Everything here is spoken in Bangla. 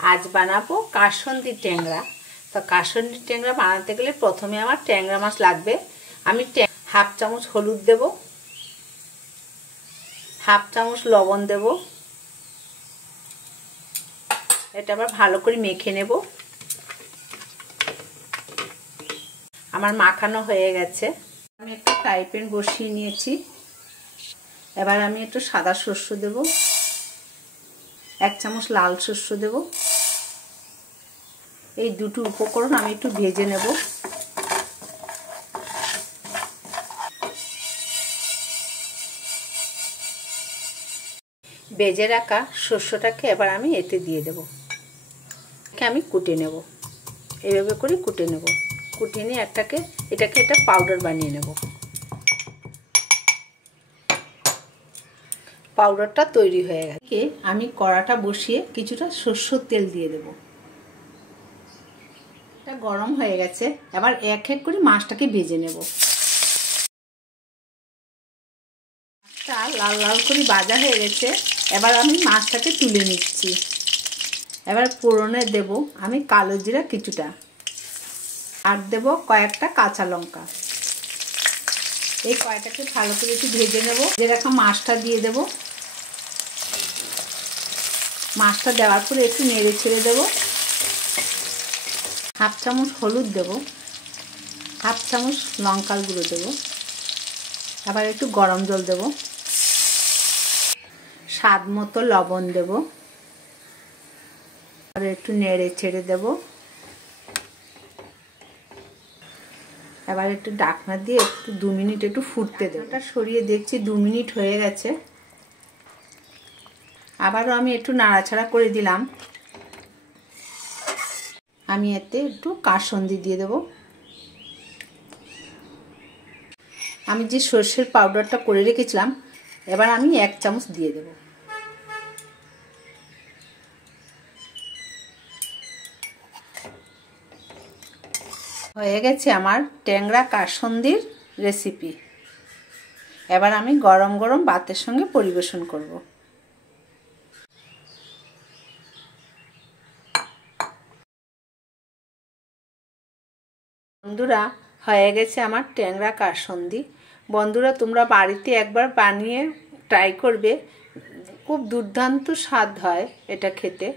आज बानाबो कासुंदी टैंगरा। तो कासुंदी टैंगरा बानाते गेले प्रथमे आमार टैंगरा माछ लागबे। आमी हाफ चामच हलुद देब, हाफ चामच लवण देब, এটা আবার ভালো করে মেখে নেব। আমার মাখানো হয়ে গেছে। আমি একটু ফ্রাই প্যান বসিয়ে নিয়েছি। এবার আমি একটু সাদা সরষে দেব, 1 চামচ লাল সরষে দেব। এই দুটো উপকরণ আমি একটু ভেজে নেব। ভেজে রাখা সরষেটাকে এবার আমি এতে দিয়ে দেব। আমি কুটে নেব, এইভাবে করে কুটে নেব। কুটে নিয়ে এটাকে একটা পাউডার বানিয়ে নেব। পাউডারটা তৈরি হয়ে গেছে। আমি কড়াটা বসিয়ে কিছুটা সরষের তেল দিয়ে দেব। এটা গরম হয়ে গেছে। এবার এক এক করে মাছটাকে ভেজে নেব। মাছটা লাল লাল করে ভাজা হয়ে গেছে। এবার আমি মাছটাকে তুলে নিচ্ছি। এবার ফোড়নে দেব আমি কালো জিরা কিছুটা, আর দেব কয়েকটা কাঁচা লঙ্কা। এই কয়টাকে ভালো করে একটু ভেজে নেব। ভেজে রাখা মাছটা দিয়ে দেব। মাছটা দেওয়ার পরে একটু নেড়ে ছেড়ে দেব। হাফ চামচ হলুদ দেব, হাফ চামচ লঙ্কার গুঁড়ো দেব। আবার একটু গরম জল দেব, স্বাদ মতো লবণ দেব। আর একটু নেড়ে ছেড়ে দেব। এবার একটু ঢাকনা দিয়ে একটু 2 মিনিট একটু ফুটতে দেব। এটা সরিয়ে দেখছি 2 মিনিট হয়ে গেছে। আবারও আমি একটু নাড়াচাড়া করে দিলাম। আমি এতে একটু কাসুন্দি দিয়ে দেব। আমি যে সরষের পাউডারটা করে রেখেছিলাম এবার আমি 1 চামচ দিয়ে দেব। হয়ে গেছে আমার ট্যাংরা কাসুন্দির রেসিপি। এবার আমি গরম গরম ভাতের সঙ্গে পরিবেশন করব। বন্ধুরা, হয়ে গেছে আমার ট্যাংরা কাসুন্দি। বন্ধুরা, তোমরা বাড়িতে একবার বানিয়ে ট্রাই করবে। খুব দুর্দান্ত স্বাদ হয় এটা খেতে।